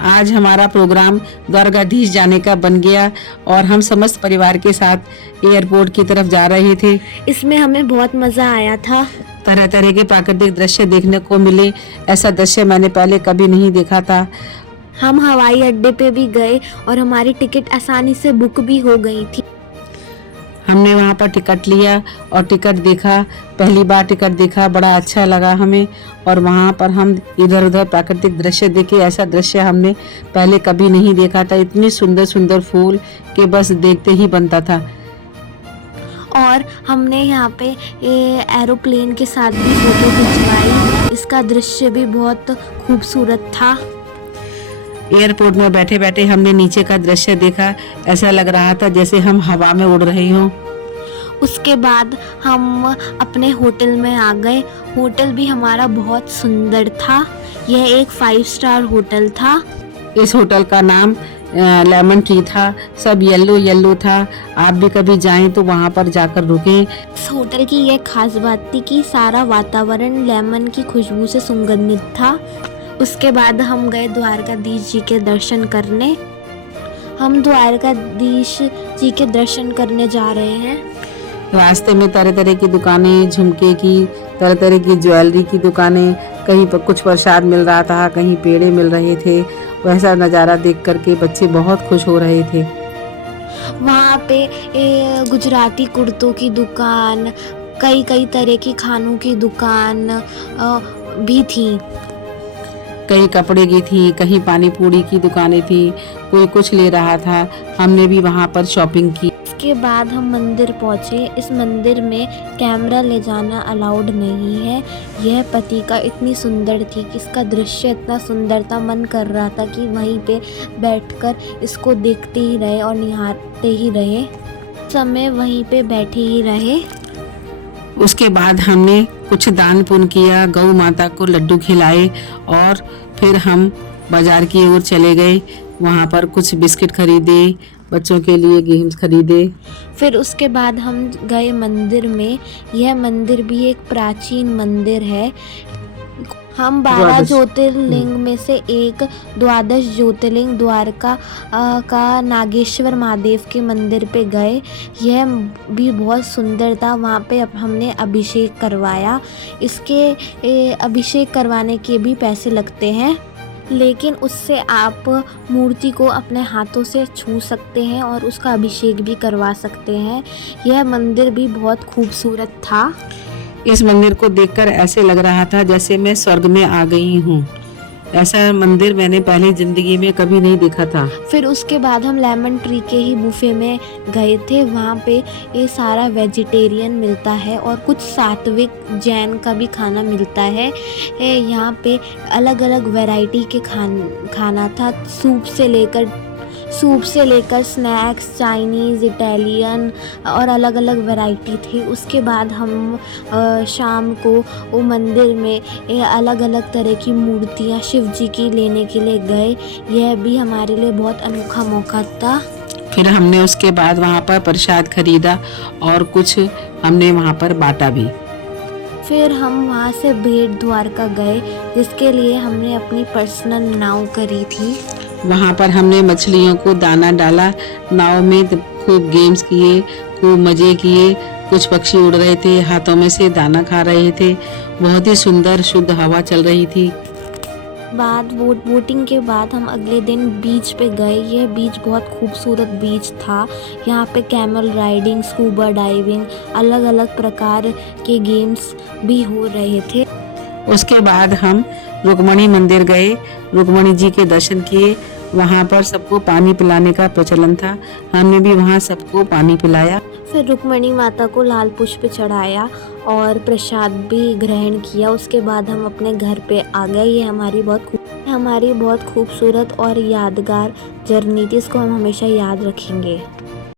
आज हमारा प्रोग्राम द्वारकाधीश जाने का बन गया और हम समस्त परिवार के साथ एयरपोर्ट की तरफ जा रहे थे। इसमें हमें बहुत मज़ा आया था। तरह तरह के प्राकृतिक दृश्य देखने को मिले, ऐसा दृश्य मैंने पहले कभी नहीं देखा था। हम हवाई अड्डे पे भी गए और हमारी टिकट आसानी से बुक भी हो गई थी। हमने वहाँ पर टिकट लिया और टिकट देखा, पहली बार टिकट देखा, बड़ा अच्छा लगा हमें। और वहाँ पर हम इधर उधर प्राकृतिक दृश्य देखे, ऐसा दृश्य हमने पहले कभी नहीं देखा था। इतनी सुंदर सुंदर फूल के बस देखते ही बनता था। और हमने यहाँ पे एरोप्लेन के साथ भी फोटो खिंचवाई। इसका दृश्य भी बहुत खूबसूरत था। एयरपोर्ट में बैठे बैठे हमने नीचे का दृश्य देखा, ऐसा लग रहा था जैसे हम हवा में उड़ रहे हों। उसके बाद हम अपने होटल में आ गए। होटल भी हमारा बहुत सुंदर था। यह एक 5 स्टार होटल था। इस होटल का नाम लेमन ट्री था। सब येलो येलो था। आप भी कभी जाएं तो वहाँ पर जाकर रुकें। इस होटल की यह खास बात थी कि सारा वातावरण लेमन की खुशबू से सुगंधित था। उसके बाद हम गए द्वारकाधीश जी के दर्शन करने। हम द्वारकाधीश जी के दर्शन करने जा रहे हैं। रास्ते में तरह तरह की दुकानें, झुमके की, तरह तरह की ज्वेलरी की दुकानें, कहीं पर कुछ प्रसाद मिल रहा था, कहीं पेड़े मिल रहे थे। वैसा नज़ारा देख करके बच्चे बहुत खुश हो रहे थे। वहाँ पे गुजराती कुर्तों की दुकान, कई तरह की खानों की दुकान भी थी। कहीं कपड़े की थी, कहीं पानी पूरी की दुकानें थी, कोई कुछ ले रहा था। हमने भी वहाँ पर शॉपिंग की। इसके बाद हम मंदिर पहुँचे। इस मंदिर में कैमरा ले जाना अलाउड नहीं है। यह पत्रिका इतनी सुंदर थी कि इसका दृश्य इतना सुंदर था, मन कर रहा था कि वहीं पे बैठकर इसको देखते ही रहे और निहारते ही रहे। समय वहीं पे बैठे ही रहे। उसके बाद हमने कुछ दान पुण्य किया, गौ माता को लड्डू खिलाए और फिर हम बाजार की ओर चले गए। वहाँ पर कुछ बिस्किट खरीदे, बच्चों के लिए गेम्स खरीदे। फिर उसके बाद हम गए मंदिर में। यह मंदिर भी एक प्राचीन मंदिर है। हम 12 ज्योतिर्लिंग में से एक 12 ज्योतिर्लिंग द्वारका का नागेश्वर महादेव के मंदिर पे गए। यह भी बहुत सुंदर था। वहाँ पे हमने अभिषेक करवाया। इसके अभिषेक करवाने के भी पैसे लगते हैं, लेकिन उससे आप मूर्ति को अपने हाथों से छू सकते हैं और उसका अभिषेक भी करवा सकते हैं। यह मंदिर भी बहुत खूबसूरत था। इस मंदिर को देखकर ऐसे लग रहा था जैसे मैं स्वर्ग में आ गई हूँ। ऐसा मंदिर मैंने पहले जिंदगी में कभी नहीं देखा था। फिर उसके बाद हम लेमन ट्री के ही बुफे में गए थे। वहाँ पे ये सारा वेजिटेरियन मिलता है और कुछ सात्विक जैन का भी खाना मिलता है। यहाँ पे अलग अलग वैरायटी के खाना था। सूप से लेकर स्नैक्स, चाइनीज़, इटालियन और अलग अलग वैरायटी थी। उसके बाद हम शाम को वो मंदिर में अलग अलग तरह की मूर्तियाँ शिव जी की लेने के लिए गए। यह भी हमारे लिए बहुत अनोखा मौका था। फिर हमने उसके बाद वहाँ पर प्रसाद खरीदा और कुछ हमने वहाँ पर बांटा भी। फिर हम वहाँ से बेट द्वारका गए, जिसके लिए हमने अपनी पर्सनल नाव करी थी। वहाँ पर हमने मछलियों को दाना डाला, नाव में खूब गेम्स किए, खूब मज़े किए। कुछ पक्षी उड़ रहे थे, हाथों में से दाना खा रहे थे। बहुत ही सुंदर शुद्ध हवा चल रही थी। बोटिंग के बाद हम अगले दिन बीच पे गए। यह बीच बहुत खूबसूरत बीच था। यहाँ पे कैमल राइडिंग, स्कूबा डाइविंग, अलग अलग प्रकार के गेम्स भी हो रहे थे। उसके बाद हम रुक्मणी मंदिर गए, रुक्मणी जी के दर्शन किए। वहाँ पर सबको पानी पिलाने का प्रचलन था। हमने भी वहाँ सबको पानी पिलाया। फिर रुक्मणी माता को लाल पुष्प चढ़ाया और प्रसाद भी ग्रहण किया। उसके बाद हम अपने घर पे आ गए। ये हमारी बहुत खूबसूरत और यादगार जर्नी थी। इसको हम हमेशा याद रखेंगे।